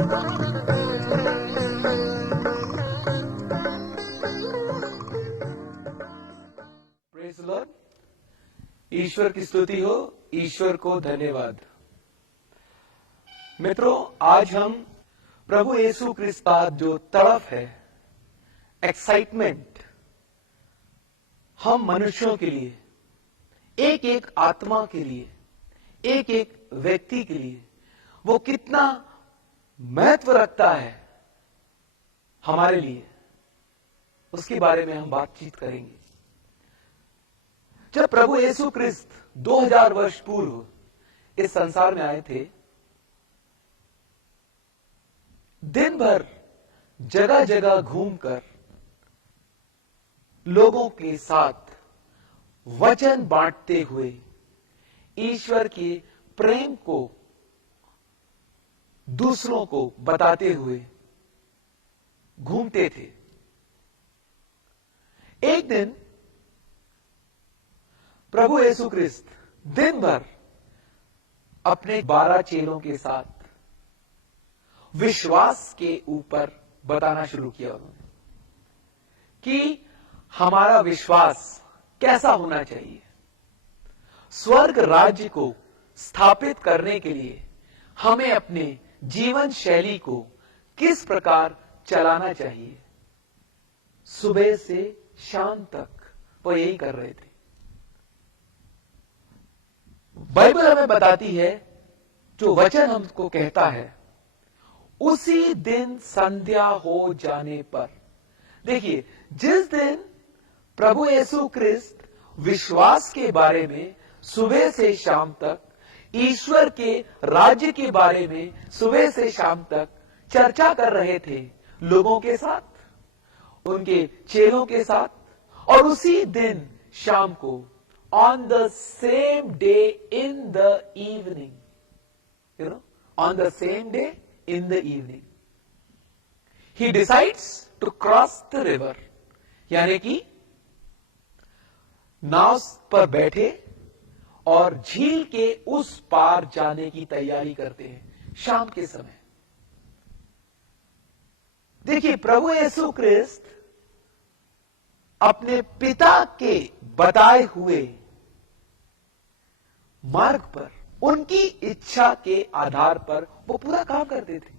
Praise the Lord. ईश्वर की स्तुति हो, ईश्वर को धन्यवाद। मित्रों, आज हम प्रभु यीशु क्रिस्त का जो तड़प है, एक्साइटमेंट, हम मनुष्यों के लिए, एक एक आत्मा के लिए, एक एक व्यक्ति के लिए वो कितना महत्व रखता है हमारे लिए, उसके बारे में हम बातचीत करेंगे। जब प्रभु यीशु क्रिस्त 2000 वर्ष पूर्व इस संसार में आए थे, दिन भर जगह जगह घूमकर लोगों के साथ वचन बांटते हुए ईश्वर के प्रेम को दूसरों को बताते हुए घूमते थे। एक दिन प्रभु यीशु क्रिस्त दिन भर अपने 12 चेलों के साथ विश्वास के ऊपर बताना शुरू किया उन्होंने कि हमारा विश्वास कैसा होना चाहिए। स्वर्ग राज्य को स्थापित करने के लिए हमें अपने जीवन शैली को किस प्रकार चलाना चाहिए। सुबह से शाम तक वो यही कर रहे थे। बाइबल हमें बताती है, जो वचन हमको कहता है, उसी दिन संध्या हो जाने पर, देखिए, जिस दिन प्रभु यीशु क्रिस्त विश्वास के बारे में सुबह से शाम तक, ईश्वर के राज्य के बारे में सुबह से शाम तक चर्चा कर रहे थे लोगों के साथ, उनके चेलों के साथ, और उसी दिन शाम को, on the same day in the evening, on the same day in the evening, he decides to cross the river, यानी कि नाव पर बैठे और झील के उस पार जाने की तैयारी करते हैं शाम के समय। देखिए, प्रभु यीशु क्रिस्त अपने पिता के बताए हुए मार्ग पर, उनकी इच्छा के आधार पर वो पूरा काम करते थे।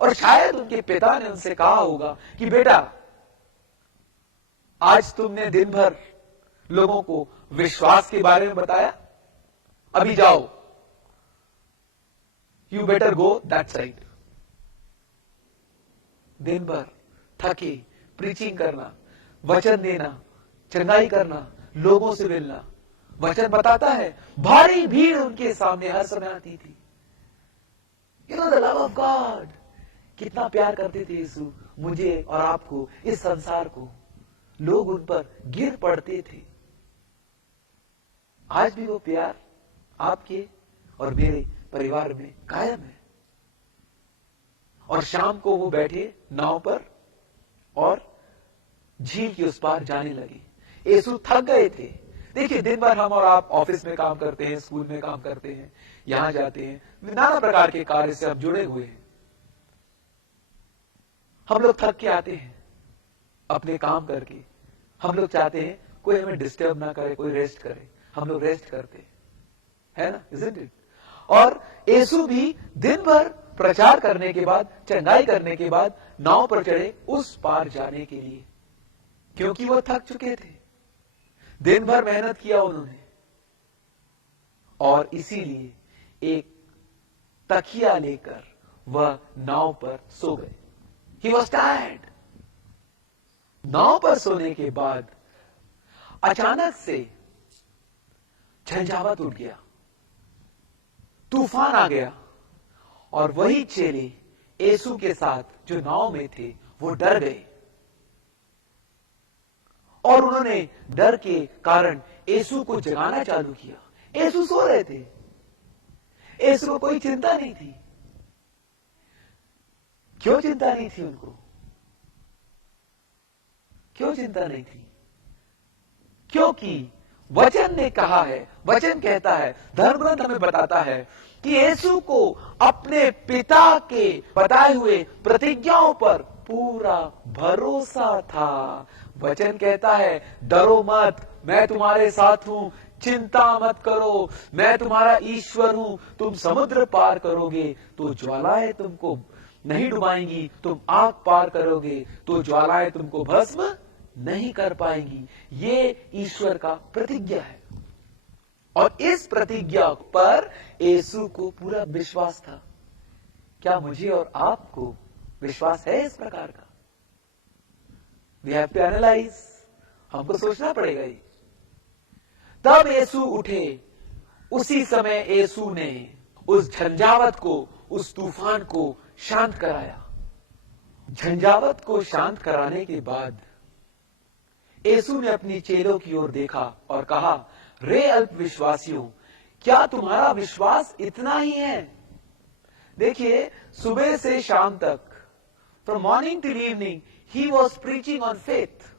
और शायद उनके पिता ने उनसे कहा होगा कि बेटा, आज तुमने दिन भर लोगों को विश्वास के बारे में बताया, अभी जाओ, you better go that side. दिन भर थके, प्रीचिंग करना, वचन देना, चंगाई करना, लोगों से मिलना। वचन बताता है, भारी भीड़ उनके सामने हर समय आती थी। You know the love of God, कितना प्यार करते थे यीशु मुझे और आपको, इस संसार को। लोग उन पर गिर पड़ते थे। आज भी वो प्यार आपके और मेरे परिवार में कायम है। और शाम को वो बैठे नाव पर और झील के उस पार जाने लगे। यीशु थक गए थे। देखिए, दिन भर हम और आप ऑफिस में काम करते हैं, स्कूल में काम करते हैं, यहां जाते हैं, नाना प्रकार के कार्य से हम जुड़े हुए हैं। हम लोग थक के आते हैं अपने काम करके। हम लोग चाहते हैं कोई हमें डिस्टर्ब ना करे, कोई रेस्ट करे। हम लोग रेस्ट करते हैं, है ना, isn't it? और यीशु भी दिन भर प्रचार करने के बाद, चंगाई करने के बाद नाव पर चढ़े उस पार जाने के लिए, क्योंकि वो थक चुके थे। दिन भर मेहनत किया उन्होंने, और इसीलिए एक तकिया लेकर वह नाव पर सो गए। He was tired. नाव पर सोने के बाद अचानक से झंझावात उठ गया, तूफान आ गया, और वही चेले यीशु के साथ जो नाव में थे वो डर गए। और उन्होंने डर के कारण यीशु को जगाना चालू किया। यीशु सो रहे थे, यीशु को कोई चिंता नहीं थी। क्यों चिंता नहीं थी उनको? क्यों चिंता नहीं थी? क्योंकि वचन ने कहा है, वचन कहता है, धर्म ग्रंथ हमें बताता है कि यीशु को अपने पिता के बताए हुए प्रतिज्ञाओं पर पूरा भरोसा था। वचन कहता है, डरो मत, मैं तुम्हारे साथ हूं, चिंता मत करो, मैं तुम्हारा ईश्वर हूं, तुम समुद्र पार करोगे तो ज्वालाएं तुमको नहीं डुबाएंगी, तुम आग पार करोगे तो ज्वालाएं तुमको भस्म नहीं कर पाएंगी। ये ईश्वर का प्रतिज्ञा है और इस प्रतिज्ञा पर यीशु को पूरा विश्वास था। क्या मुझे और आपको विश्वास है इस प्रकार का? वी हैव टू एनालाइज, हमको सोचना पड़ेगा ही। तब यीशु उठे, उसी समय यीशु ने उस झंझावत को, उस तूफान को शांत कराया। झंझावत को शांत कराने के बाद यीशु ने अपनी चेलों की ओर देखा और कहा, रे अल्पविश्वासियों, क्या तुम्हारा विश्वास इतना ही है? देखिए, सुबह से शाम तक, from morning till evening, he was preaching on faith.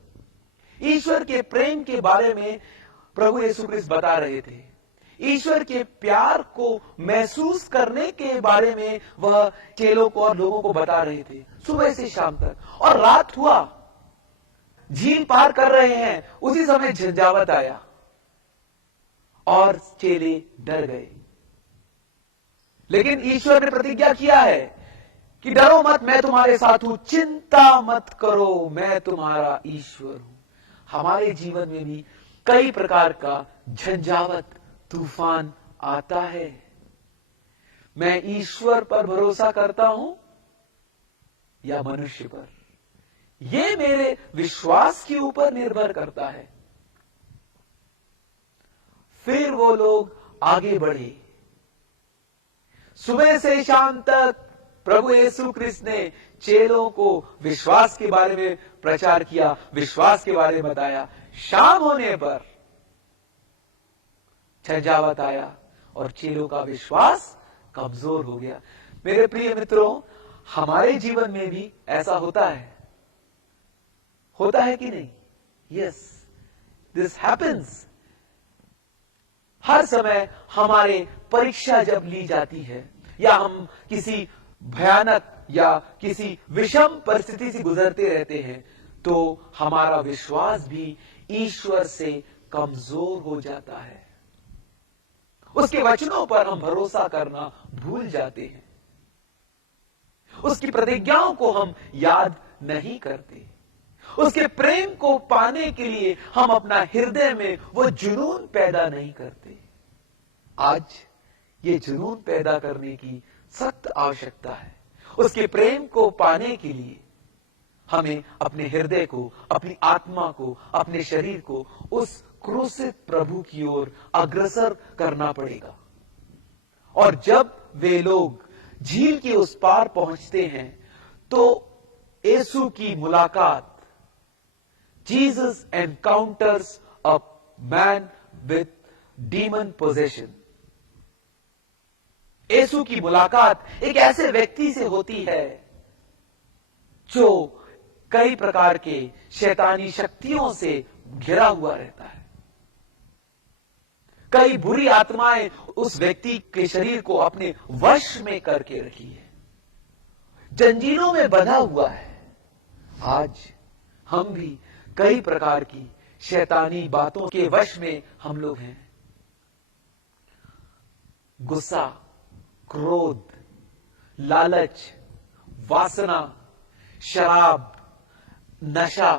ईश्वर के प्रेम के बारे में प्रभु यीशु क्रिस्त बता रहे थे। ईश्वर के प्यार को महसूस करने के बारे में वह चेलों को और लोगों को बता रहे थे, सुबह से शाम तक। और रात हुआ, झील पार कर रहे हैं, उसी समय झंझावत आया और चेले डर गए। लेकिन ईश्वर ने प्रतिज्ञा किया है कि डरो मत, मैं तुम्हारे साथ हूं, चिंता मत करो, मैं तुम्हारा ईश्वर हूं। हमारे जीवन में भी कई प्रकार का झंझावत, तूफान आता है। मैं ईश्वर पर भरोसा करता हूं या मनुष्य पर, यह मेरे विश्वास के ऊपर निर्भर करता है। फिर वो लोग आगे बढ़े। सुबह से शाम तक प्रभु यीशु क्रिस्त ने चेलों को विश्वास के बारे में प्रचार किया, विश्वास के बारे में बताया। शाम होने पर झंझावत आया और चेलों का विश्वास कमजोर हो गया। मेरे प्रिय मित्रों, हमारे जीवन में भी ऐसा होता है कि नहीं? Yes, this happens. हर समय हमारे परीक्षा जब ली जाती है या हम किसी भयानक या किसी विषम परिस्थिति से गुजरते रहते हैं, तो हमारा विश्वास भी ईश्वर से कमजोर हो जाता है। उसके वचनों पर हम भरोसा करना भूल जाते हैं, उसकी प्रतिज्ञाओं को हम याद नहीं करते, उसके प्रेम को पाने के लिए हम अपना हृदय में वो जुनून पैदा नहीं करते। आज ये जुनून पैदा करने की सख्त आवश्यकता है। उसके प्रेम को पाने के लिए हमें अपने हृदय को, अपनी आत्मा को, अपने शरीर को उस क्रूसित प्रभु की ओर अग्रसर करना पड़ेगा। और जब वे लोग झील के उस पार पहुंचते हैं तो यीशु की मुलाकात, Jesus encounters a man with demon possession. Yeshu की मुलाकात एक ऐसे व्यक्ति से होती है जो कई प्रकार के शैतानी शक्तियों से घिरा हुआ रहता है। कई बुरी आत्माएं उस व्यक्ति के शरीर को अपने वश में करके रखी है, जंजीरों में बंधा हुआ है। आज हम भी कई प्रकार की शैतानी बातों के वश में हम लोग हैं। गुस्सा, क्रोध, लालच, वासना, शराब, नशा,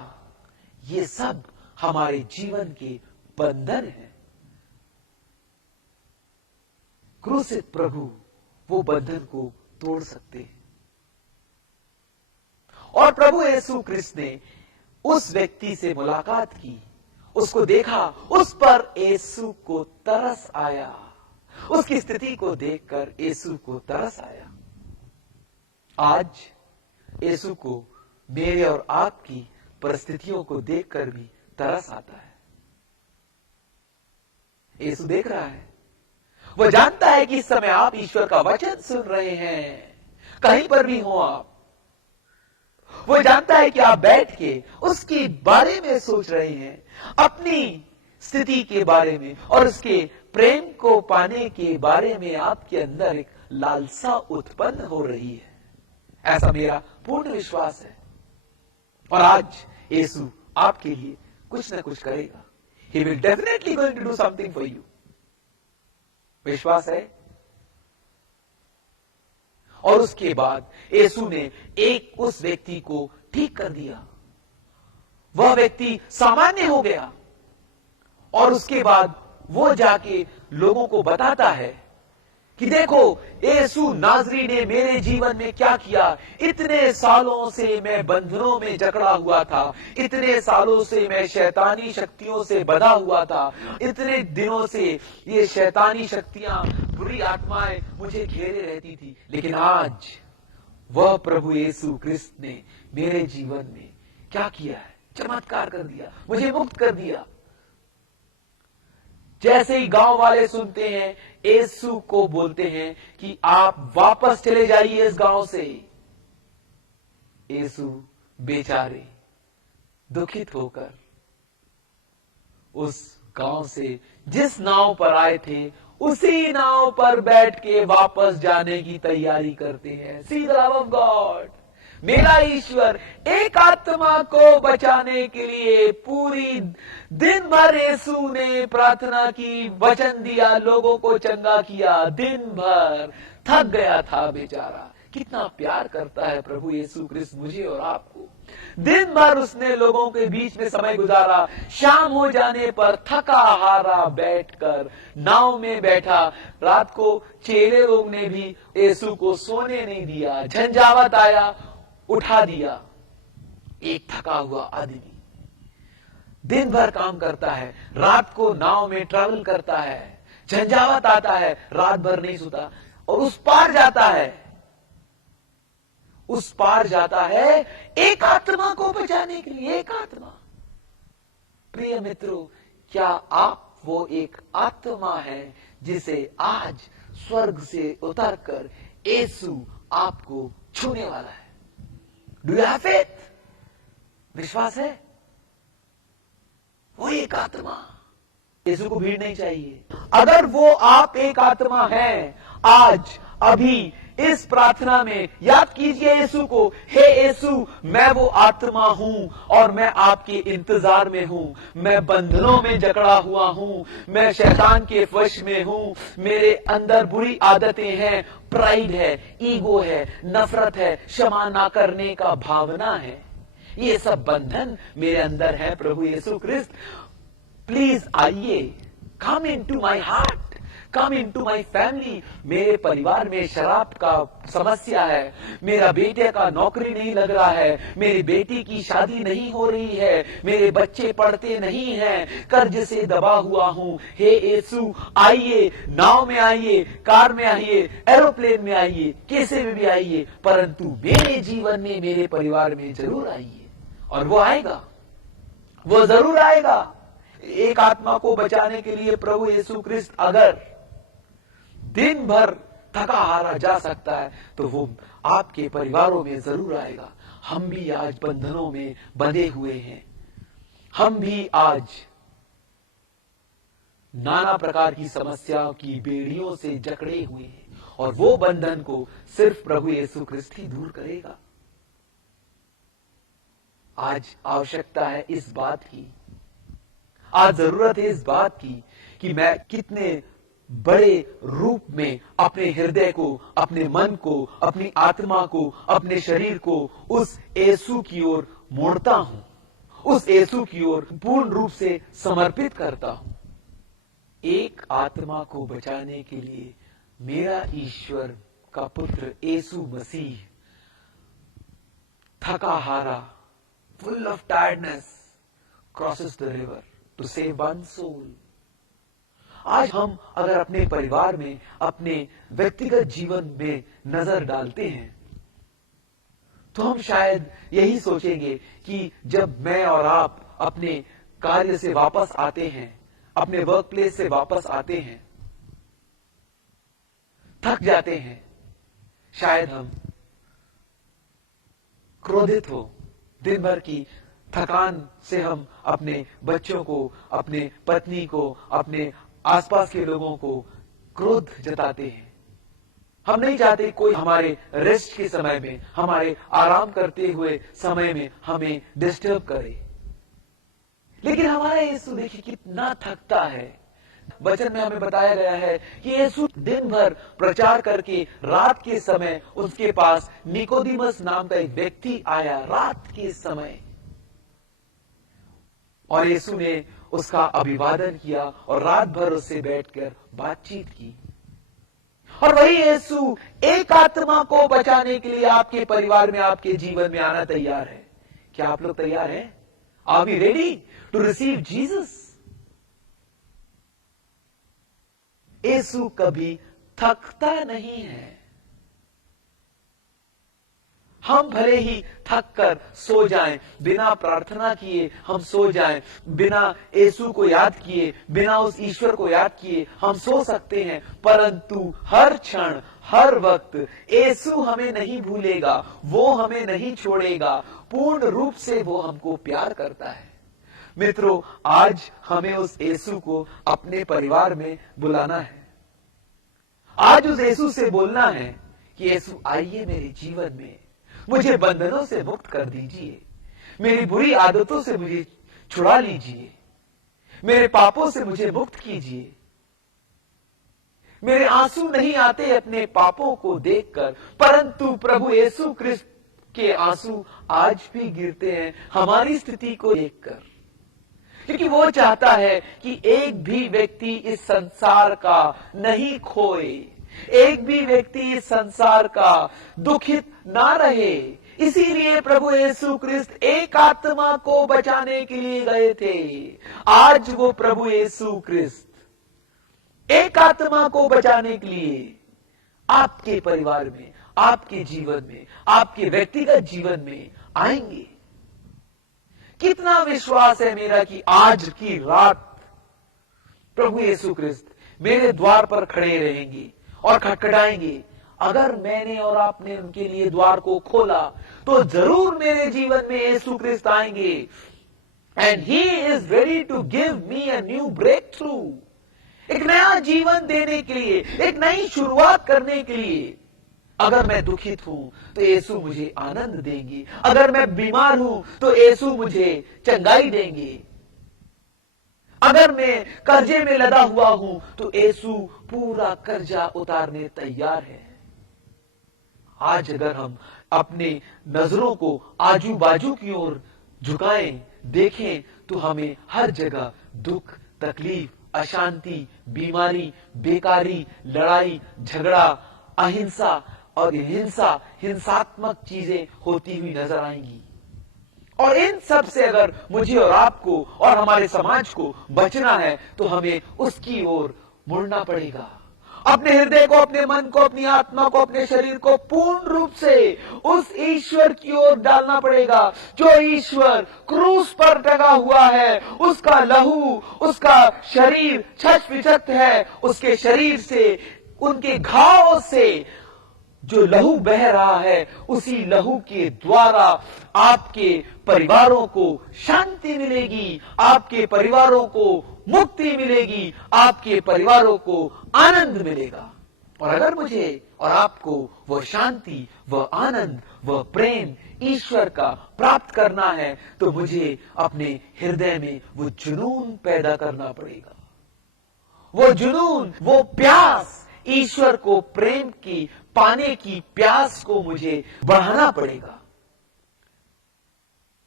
ये सब हमारे जीवन के बंधन हैं। क्रूसित प्रभु वो बंधन को तोड़ सकते हैं। और प्रभु यीशु क्रिस्त ने उस व्यक्ति से मुलाकात की, उसको देखा, उस पर यीशु को तरस आया। उसकी स्थिति को देखकर यीशु को तरस आया। आज यीशु को मेरे और आपकी परिस्थितियों को देखकर भी तरस आता है। यीशु देख रहा है, वो जानता है कि इस समय आप ईश्वर का वचन सुन रहे हैं, कहीं पर भी हो आप। वो जानता है कि आप बैठ के उसके बारे में सोच रहे हैं, अपनी स्थिति के बारे में और उसके प्रेम को पाने के बारे में आपके अंदर एक लालसा उत्पन्न हो रही है। ऐसा मेरा पूर्ण विश्वास है। और आज यीशु आपके लिए कुछ ना कुछ करेगा। He will definitely going to do something for you. विश्वास है? और उसके बाद यीशु ने एक उस व्यक्ति को ठीक कर दिया। वह व्यक्ति सामान्य हो गया और उसके बाद वो जाके लोगों को बताता है कि देखो यीशु नाज़री ने मेरे जीवन में क्या किया। इतने सालों से मैं बंधनों में जकड़ा हुआ था, इतने सालों से मैं शैतानी शक्तियों से बंधा हुआ था, इतने दिनों से ये शैतानी शक्तियां, बुरी आत्माएं मुझे घेरे रहती थी, लेकिन आज वह प्रभु यीशु ख्रिस्त ने मेरे जीवन में क्या किया है? चमत्कार कर दिया, मुझे मुक्त कर दिया। जैसे ही गांव वाले सुनते हैं, यीशु को बोलते हैं कि आप वापस चले जाइए इस गांव से। यीशु बेचारे दुखित होकर उस गांव से जिस नाव पर आए थे उसी नाव पर बैठ के वापस जाने की तैयारी करते हैं। See the love of God. मेरा ईश्वर एक आत्मा को बचाने के लिए पूरी दिन भर यीशु ने प्रार्थना की, वचन दिया, लोगों को चंगा किया, दिन भर थक गया था बेचारा। कितना प्यार करता है प्रभु यीशु ख्रिस्त मुझे और आपको। दिन भर उसने लोगों के बीच में समय गुजारा, शाम हो जाने पर थका हारा बैठकर नाव में बैठा। रात को चेले लोग ने भी यीशु को सोने नहीं दिया, झंझावत आया, उठा दिया। एक थका हुआ आदमी दिन भर काम करता है, रात को नाव में ट्रैवल करता है, झंझावत आता है, रात भर नहीं सोता और उस पार जाता है, उस पार जाता है एक आत्मा को बचाने के लिए। एक आत्मा। प्रिय मित्रों, क्या आप वो एक आत्मा है जिसे आज स्वर्ग से उतरकर यीशु आपको छूने वाला है? Do you have faith? विश्वास है? वो एक आत्मा। यीशु को भीड़ नहीं चाहिए। अगर वो आप एक आत्मा है, आज अभी इस प्रार्थना में याद कीजिए यीशु को। हे यीशु, मैं वो आत्मा हूं और मैं आपके इंतजार में हूं। मैं बंधनों में जकड़ा हुआ हूं, मैं शैतान के वश में हूं, मेरे अंदर बुरी आदतें हैं, प्राइड है, ईगो है, नफरत है, क्षमा ना करने का भावना है। ये सब बंधन मेरे अंदर है प्रभु यीशु ख्रिस्त। प्लीज आइए, come into my heart, come into my family. मेरे परिवार में शराब का समस्या है, मेरा बेटे का नौकरी नहीं लग रहा है, मेरी बेटी की शादी नहीं हो रही है, मेरे बच्चे पढ़ते नहीं हैं, कर्ज से दबा हुआ हूं। हे यीशु, आइए, नाव में आइए, कार में आइए, एरोप्लेन में आइए, कैसे में भी आइए, परंतु मेरे जीवन में, मेरे परिवार में जरूर आइए। और वो आएगा, वो जरूर आएगा। एक आत्मा को बचाने के लिए प्रभु यीशु ख्रिस्त अगर दिन भर थका हारा जा सकता है तो वो आपके परिवारों में जरूर आएगा। हम भी आज बंधनों में बंधे हुए हैं, हम भी आज नाना प्रकार की समस्याओं की बेड़ियों से जकड़े हुए हैं और वो बंधन को सिर्फ प्रभु यीशु ख्रिस्त ही दूर करेगा। आज आवश्यकता है इस बात की, आज जरूरत है इस बात की कि मैं कितने बड़े रूप में अपने हृदय को, अपने मन को, अपनी आत्मा को, अपने शरीर को उस यीशु की ओर मोड़ता हूं, उस यीशु की ओर पूर्ण रूप से समर्पित करता हूं। एक आत्मा को बचाने के लिए मेरा ईश्वर का पुत्र यीशु मसीह थका हारा, full of tiredness, crosses the river to save one soul. आज हम अगर अपने परिवार में, अपने व्यक्तिगत जीवन में नजर डालते हैं तो हम शायद यही सोचेंगे कि जब मैं और आप अपने कार्य से वापस आते हैं, अपने वर्क प्लेस से वापस आते हैं, थक जाते हैं, शायद हम क्रोधित हो, दिन भर की थकान से हम अपने बच्चों को, अपने पत्नी को, अपने आसपास के लोगों को क्रोध जताते हैं। हम नहीं चाहते कोई हमारे रेस्ट के समय में, हमारे आराम करते हुए समय में हमें डिस्टर्ब करे। लेकिन हमारा यीशु देखिए कितना थकता है। वचन में हमें बताया गया है कि यीशु दिन भर प्रचार करके रात के समय उसके पास निकोदिमस नाम का एक व्यक्ति आया रात के समय, और यीशु ने उसका अभिवादन किया और रात भर उससे बैठकर बातचीत की। और वही यीशु एक आत्मा को बचाने के लिए आपके परिवार में, आपके जीवन में आना तैयार है। क्या आप लोग तैयार हैं? Are we ready to receive Jesus? Yeshu कभी थकता नहीं है। हम भले ही थक कर सो जाएं, बिना प्रार्थना किए हम सो जाएं, बिना यीशु को याद किए, बिना उस ईश्वर को याद किए हम सो सकते हैं, परंतु हर क्षण, हर वक्त यीशु हमें नहीं भूलेगा, वो हमें नहीं छोड़ेगा। पूर्ण रूप से वो हमको प्यार करता है। मित्रों, आज हमें उस यीशु को अपने परिवार में बुलाना है। आज उस यीशु से बोलना है कि यीशु आइए मेरे जीवन में, मुझे बंधनों से मुक्त कर दीजिए, मेरी बुरी आदतों से मुझे छुड़ा लीजिए, मेरे पापों से मुझे मुक्त कीजिए। मेरे आंसू नहीं आते अपने पापों को देखकर, परंतु प्रभु यीशु क्रिस्त के आंसू आज भी गिरते हैं हमारी स्थिति को देखकर, क्योंकि वो चाहता है कि एक भी व्यक्ति इस संसार का नहीं खोए, एक भी व्यक्ति इस संसार का दुखित ना रहे। इसीलिए प्रभु यीशु क्रिस्त एक आत्मा को बचाने के लिए गए थे। आज वो प्रभु यीशु क्रिस्त एक आत्मा को बचाने के लिए आपके परिवार में, आपके जीवन में, आपके व्यक्तिगत जीवन में आएंगे। कितना विश्वास है मेरा कि आज की रात प्रभु यीशु क्रिस्त मेरे द्वार पर खड़े रहेंगे और खटखटाएंगे। अगर मैंने और आपने उनके लिए द्वार को खोला तो जरूर मेरे जीवन में यीशु क्रिस्त आएंगे। And he is ready to give me a new breakthrough, एक नया जीवन देने के लिए, एक नई शुरुआत करने के लिए। अगर मैं दुखित हूं तो यीशु मुझे आनंद देंगे, अगर मैं बीमार हूं तो यीशु मुझे चंगाई देंगे, अगर मैं कर्जे में लदा हुआ हूं तो यीशु पूरा कर्जा उतारने तैयार है। आज अगर हम अपने नजरों को आजू बाजू की ओर झुकाएं, देखें, तो हमें हर जगह दुख, तकलीफ, अशांति, बीमारी, बेकारी, लड़ाई, झगड़ा, अहिंसा और हिंसात्मक चीजें होती हुई नजर आएंगी। और इन सब से अगर मुझे और आपको और हमारे समाज को बचना है तो हमें उसकी ओर मुड़ना पड़ेगा। अपने हृदय को, अपने मन को, अपनी आत्मा को, अपने शरीर को पूर्ण रूप से उस ईश्वर की ओर डालना पड़ेगा जो ईश्वर क्रूस पर टंगा हुआ है। उसका लहू, उसका शरीर छच-विचक्त है, उसके शरीर से, उनके घावों से जो लहू बह रहा है, उसी लहू के द्वारा आपके परिवारों को शांति मिलेगी, आपके परिवारों को मुक्ति मिलेगी, आपके परिवारों को आनंद मिलेगा। और अगर मुझे और आपको वह शांति, वह आनंद, वह प्रेम ईश्वर का प्राप्त करना है तो मुझे अपने हृदय में वो जुनून पैदा करना पड़ेगा। वो जुनून, वो प्यास, ईश्वर को प्रेम की पाने की प्यास को मुझे बढ़ाना पड़ेगा।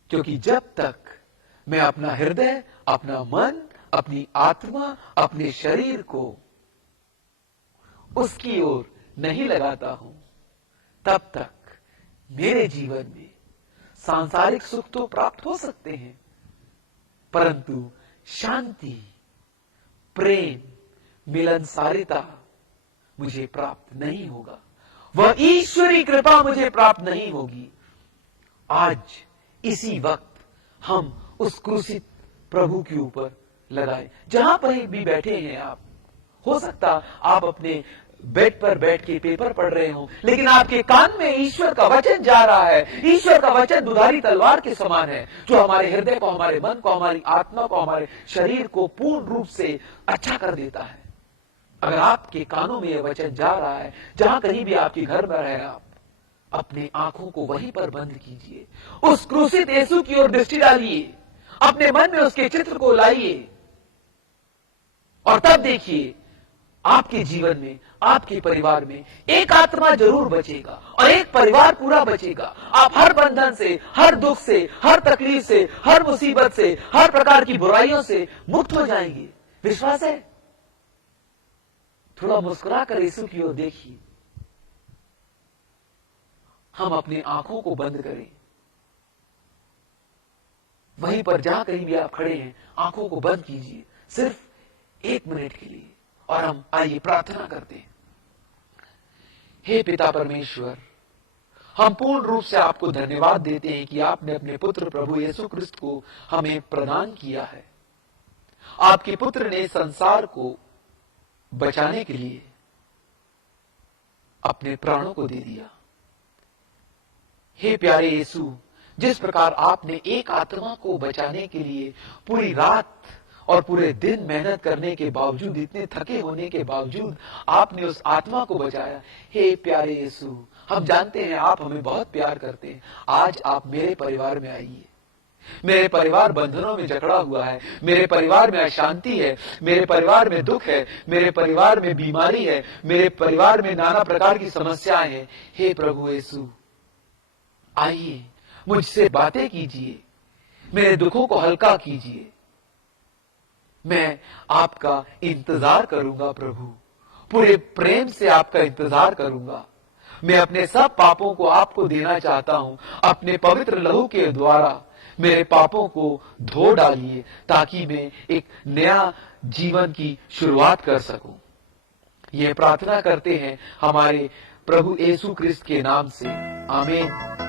क्योंकि जब तक मैं अपना हृदय, अपना मन, अपनी आत्मा, अपने शरीर को उसकी ओर नहीं लगाता हूं, तब तक मेरे जीवन में सांसारिक सुख तो प्राप्त हो सकते हैं, परंतु शांति, प्रेम, मिलनसारिता मुझे प्राप्त नहीं होगा, वह ईश्वरी कृपा मुझे प्राप्त नहीं होगी। आज इसी वक्त हम उस क्रूसित प्रभु के ऊपर लगाए, जहां पर भी बैठे हैं आप। हो सकता आप अपने बेड पर बैठ के पेपर पढ़ रहे हो, लेकिन आपके कान में ईश्वर का वचन जा रहा है। ईश्वर का वचन दुधारी तलवार के समान है, जो हमारे हृदय को, हमारे मन को, हमारी आत्मा को, हमारे शरीर को पूर्ण रूप से अच्छा कर देता है। अगर आपके कानों में यह वचन जा रहा है, जहां कहीं भी आपके घर में रहे आप, अपनी आंखों को वहीं पर बंद कीजिए, उस क्रूसित यीशु की ओर दृष्टि डालिए, अपने मन में उसके चित्र को लाइए, और तब देखिए आपके जीवन में, आपके परिवार में एक आत्मा जरूर बचेगा और एक परिवार पूरा बचेगा। आप हर बंधन से, हर दुख से, हर तकलीफ से, हर मुसीबत से, हर प्रकार की बुराइयों से मुक्त हो जाएंगे। विश्वास है? थोड़ा मुस्कुरा कर यीशु की ओर देखिए। हम अपनी आंखों को बंद करें, वहीं पर जहां कहीं भी आप खड़े हैं, आंखों को बंद कीजिए सिर्फ 1 मिनट के लिए, और हम आइए प्रार्थना करते हैं। हे पिता परमेश्वर, हम पूर्ण रूप से आपको धन्यवाद देते हैं कि आपने अपने पुत्र प्रभु यीशु क्रिस्त को हमें प्रदान किया है। आपके पुत्र ने संसार को बचाने के लिए अपने प्राणों को दे दिया। हे प्यारे यीशु, जिस प्रकार आपने एक आत्मा को बचाने के लिए पूरी रात और पूरे दिन मेहनत करने के बावजूद, इतने थके होने के बावजूद आपने उस आत्मा को बचाया। हे प्यारे यीशु, हम जानते हैं आप हमें बहुत प्यार करते हैं। आज आप मेरे परिवार में आइए। मेरे परिवार बंधनों में जकड़ा हुआ है, मेरे परिवार में अशांति है, मेरे परिवार में दुख है, मेरे परिवार में बीमारी है, मेरे परिवार में नाना प्रकार की समस्याएं हैं। हे प्रभु यीशु, आइए, मुझसे बातें कीजिए, मेरे दुखों को हल्का कीजिए। मैं आपका इंतजार करूंगा प्रभु, पूरे प्रेम से आपका इंतजार करूंगा। मैं अपने सब पापों को आपको देना चाहता हूं। अपने पवित्र लहू के द्वारा मेरे पापों को धो डालिए, ताकि मैं एक नया जीवन की शुरुआत कर सकूं। यह प्रार्थना करते हैं हमारे प्रभु यीशु क्रिस्त के नाम से, आमीन।